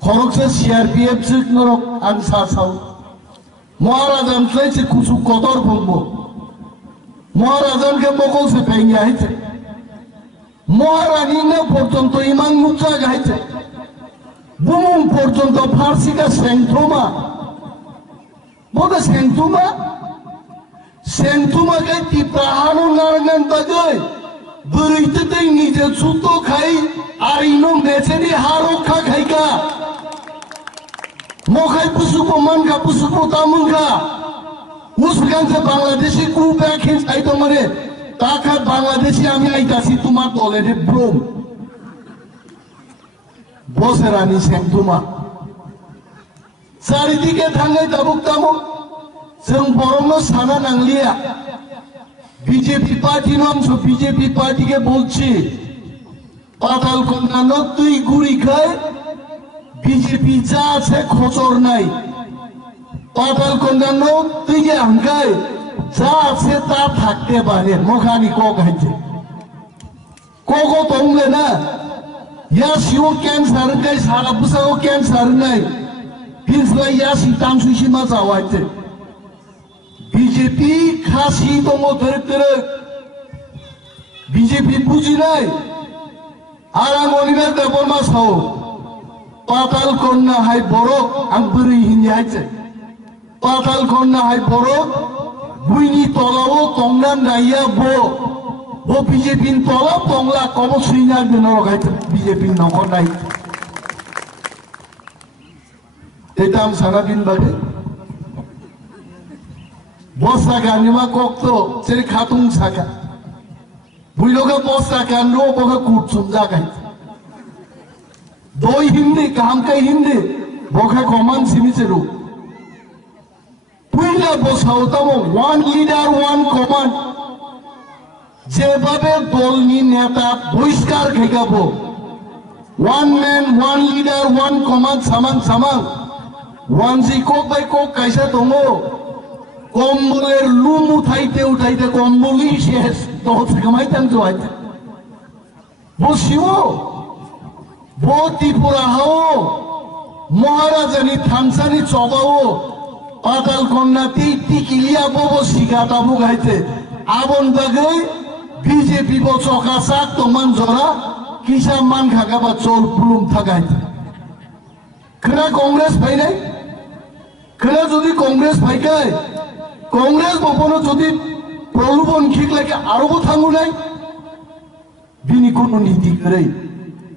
খরকসে CRPF চিক নরক আং সাসাও মহারাজান ত্লাইছে কুসু কদর বলবো মহারাজানকে বকলছে ফেঙ্গা হইছে মহারানী না পর্যন্ত ইমান মুদ্রা গাইছে বুমুম পর্যন্ত ফার্সিকা সেংথুমা বোধ সেংথুমা সেংথুমাকে তিপ্রাহানো নারগান বাজয় বরিতে নিজে সুতো খাই আর ইনো মেছেনি হারক্ষা খাইকা মখাই পুসুপো মানকা পুসুপো তামুনকা মুসকানছে বাংলাদেশি কু ব্যাখিন চাইতো মানে তাকার বাংলাদেশি আমি আইতাছি তোমার দলে রে ব্রোম বসে রানী সেংথুমা চারিদিকে থাঙ্গাই তাবুক তামুক जों बरंनो साना नांलिया বিজেপি পার্টি অংশ বিজেপি পার্টিকে বলছি পাতাল কন্যা তুই গুড়ি খায় বিজেপি যা আছে খচর নাই পাতাল কন্যা তুই যে হাঙ্গায় যা আছে তা থাকতে পারে মখানি কক হাইছে কোকো তংলে না ইয়া সিও ক্যান্সার গাই সারা বুসাও ক্যান্সার নাই পিছলা ইয়া সিতাম সুসীমা যাওয়াইছে বিজেপি খাসি দङ ধরে বিজেপি বুঝি নাই আর আं অনিবার দেবর মাসাও পাতাল কন্যা হাই বরক আं बोरै हिंदी हाइছে পাতাল কন্যা হাই বরক বুইনি তলাও তংনান রাইয়া বো বিজেপি তলা তংলা কব সুইনা দিনর গাইতে বিজেপি নকর নাই এটা আं সারাদিন বাদে বস্তা গানিমা কক্ত সেরে খাতুং সাকা বুইলোকে বস্তা কান্ডো বকে কুটসুম জাগাই দই হিন্দি কামকাই হিন্দি বকে কমান সিমিছেরু বুইলা বসাও তামো ওয়ান লিডার ওয়ান কমান্ড যেভাবে দলনি নেতা বহিষ্কার খেগাবো one man one leader one command সামান সামান ওয়ান জি কোক বাই কোক কাইসা দङ কম্বলের লুম উঠাইতে উঠাইতে কম্বলই শেষ তখন কামাইতাম তো আইতে বসিও বো ত্রিপুরা হাও মহারাজানি থানসানি চবাও পাতাল কন্যাতি টিকিলিয়া বো শিকাতা বুগাইতে আবন বাগে বিজেপি বো চকাসাক তমান জরা কিসা মান খাগাবা চল পুলুম থাকাইতে খেলা কংগ্রেস ভাই নাই খেলা যদি কংগ্রেস ভাইকায় কংগ্রেস ভবনও যদি প্রলোভন ঠিক লাগে আরো থাঙ্গু নাই বিনি কোনো নীতি করে